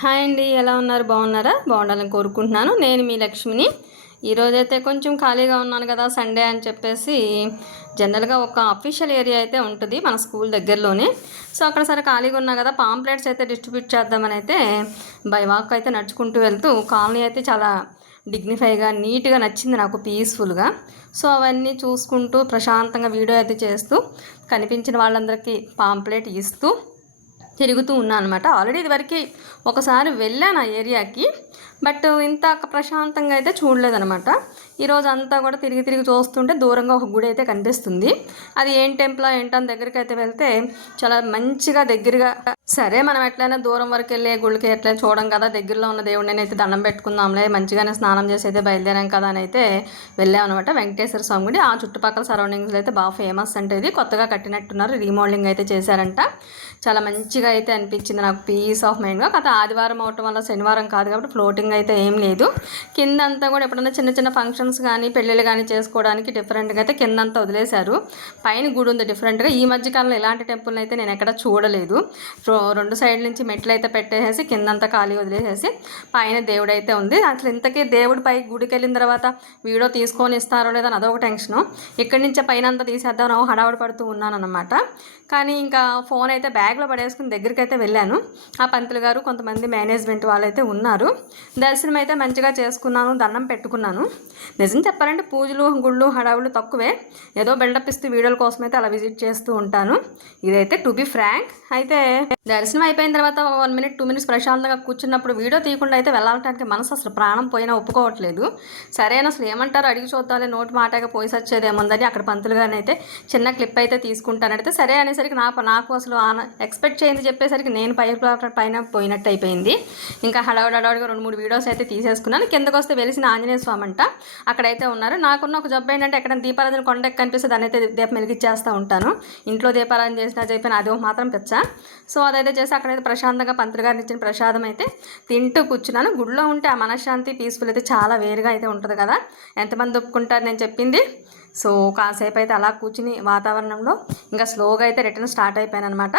Hi అండి ఎలా ఉన్నారు? బాగున్నారా? బాగుండాలని కోరుకుంటున్నాను. నేను మీ లక్ష్మిని. ఈరోజైతే కొంచెం ఖాళీగా ఉన్నాను కదా సండే అని చెప్పేసి జనరల్గా ఒక అఫీషియల్ ఏరియా అయితే ఉంటుంది మన స్కూల్ దగ్గరలోనే. సో అక్కడ సరే ఖాళీగా ఉన్నా కదా పాంప్లెట్స్ అయితే డిస్ట్రిబ్యూట్ చేద్దామని అయితే బై వాక్ అయితే నడుచుకుంటూ వెళ్తూ కాలనీ అయితే చాలా డిగ్నిఫైగా నీట్గా నచ్చింది నాకు పీస్ఫుల్గా. సో అవన్నీ చూసుకుంటూ ప్రశాంతంగా వీడియో అయితే చేస్తూ కనిపించిన వాళ్ళందరికీ పాంప్లెట్ ఇస్తూ తిరుగుతూ ఉన్నాను అనమాట ఆల్రెడీ ఇదివరకు ఒకసారి వెళ్ళాను ఆ ఏరియాకి బట్ ఇంత ప్రశాంతంగా అయితే చూడలేదనమాట ఈరోజు అంతా కూడా తిరిగి తిరిగి చూస్తుంటే దూరంగా ఒక గుడి అయితే కనిపిస్తుంది. అది ఏం టెంపుల్ ఏంటని దగ్గరికి అయితే వెళ్తే చాలా మంచిగా దగ్గరగా సరే మనం ఎట్లయినా దూరం వరకు వెళ్ళే గుళ్ళకి ఎట్లయినా చూడడం కదా దగ్గరలో ఉన్న దేవుడిని అయితే దండం పెట్టుకుందాంలే మంచిగానే స్నానం చేసి అయితే బయలుదేరాం కదా అని అయితే వెళ్ళామన్నమాట వెంకటేశ్వర స్వామి గుడి ఆ చుట్టుపక్కల సరౌండింగ్స్లో అయితే బాగా ఫేమస్ అంటే ఇది. కొత్తగా కట్టినట్టున్నారు రీమోడలింగ్ అయితే చేశారంట. చాలా మంచిగా అయితే అనిపించింది. నాకు పీస్ ఆఫ్ మైండ్గా కథ ఆదివారం అవటం వల్ల శనివారం కాదు కాబట్టి ఫ్లోటింగ్ అయితే ఏం లేదు. కింద అంతా కూడా ఎప్పుడైనా చిన్న చిన్న ఫంక్షన్స్ కానీ పెళ్ళిళ్ళు కానీ చేసుకోవడానికి డిఫరెంట్గా అయితే కింద అంతా వదిలేశారు. పైన గుడి ఉంది డిఫరెంట్గా ఈ మధ్య కాలంలో ఇలాంటి టెంపుల్ని అయితే నేను ఎక్కడ చూడలేదు. రో- రెండు సైడ్ నుంచి మెట్లు అయితే పెట్టేసేసి కిందంతా ఖాళీ వదిలేసేసి పైన దేవుడు అయితే ఉంది. అసలు ఇంతకీ దేవుడు పై గుడికి వెళ్ళిన తర్వాత వీడియో తీసుకొని ఇస్తారో లేదో అని అదొక టెన్షను ఇక్కడి నుంచే పైన అంతా తీసేద్దాం హడావుడి పడుతూ ఉన్నాను అనమాట కానీ ఇంకా ఫోన్ అయితే బ్యాగ్లో పడేసుకుని దగ్గరికి అయితే వెళ్ళాను. ఆ పంతులు గారు కొంతమంది మేనేజ్మెంట్ వాళ్ళైతే ఉన్నారు. దర్శనం అయితే మంచిగా చేసుకున్నాను దండం పెట్టుకున్నాను. నిజం చెప్పాలంటే పూజలు గుళ్ళు హడావులు తక్కువే. ఏదో బిల్డప్ ఇస్తూ వీడియోల కోసం అయితే అలా విజిట్ చేస్తూ ఉంటాను. ఇదైతే టు బి ఫ్రాంక్ అయితే దర్శనం అయిపోయిన తర్వాత వన్ మినిట్ టూ మినిట్స్ ప్రశాంతంగా కూర్చున్నప్పుడు వీడియో తీయకుండా అయితే వెళ్ళాలంటే మనసు అసలు ప్రాణం పోయినా ఒప్పుకోవట్లేదు. సరైన అసలు ఏమంటారు అడిగి చూద్దామని నోటు మాటగా పోయి వచ్చేదేముందని అక్కడ పంతులు గారిని అయితే చిన్న క్లిప్ అయితే తీసుకుంటానంటే సరే అనేసరికి నాకు నాకు అసలు ఎక్స్పెక్ట్ చేయింది చెప్పేసరికి నేను పై పైన పోయినట్టు అయిపోయింది. ఇంకా హడావుడి హడావుడిగా రెండు మూడు వీడియోస్ అయితే తీసేసుకున్నాను. కిందకు వస్తే వెలిసిన ఆంజనేయ స్వామి అంట. అక్కడైతే ఉన్నారు. నాకున్న ఒక జబ్బు ఏంటంటే ఎక్కడ దీపారాధన కొండకి కనిపిస్తే దాన్ని అయితే దీపం వెలిగిచ్చేస్తూ ఉంటాను. ఇంట్లో దీపారాధన చేసినా చెప్పిన అది ఒక మాత్రం పెచ్చ. సో అదైతే చేసి అక్కడైతే ప్రశాంతంగా పంతులు గారిని ఇచ్చిన ప్రసాదం అయితే తింటూ కూర్చున్నాను. గుడిలో ఉంటే ఆ మనశ్శాంతి పీస్ఫుల్ అయితే చాలా వేరుగా అయితే ఉంటుంది కదా. ఎంతమంది ఒప్పుకుంటారు నేను చెప్పింది? సో కాసేపు అయితే అలా కూర్చుని వాతావరణంలో ఇంకా స్లోగా అయితే రిటర్న్ స్టార్ట్ అయిపోయాను అనమాట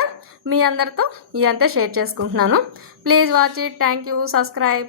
మీ అందరితో ఇదంతా షేర్ చేసుకుంటున్నాను. Please watch it. Thank you. Subscribe.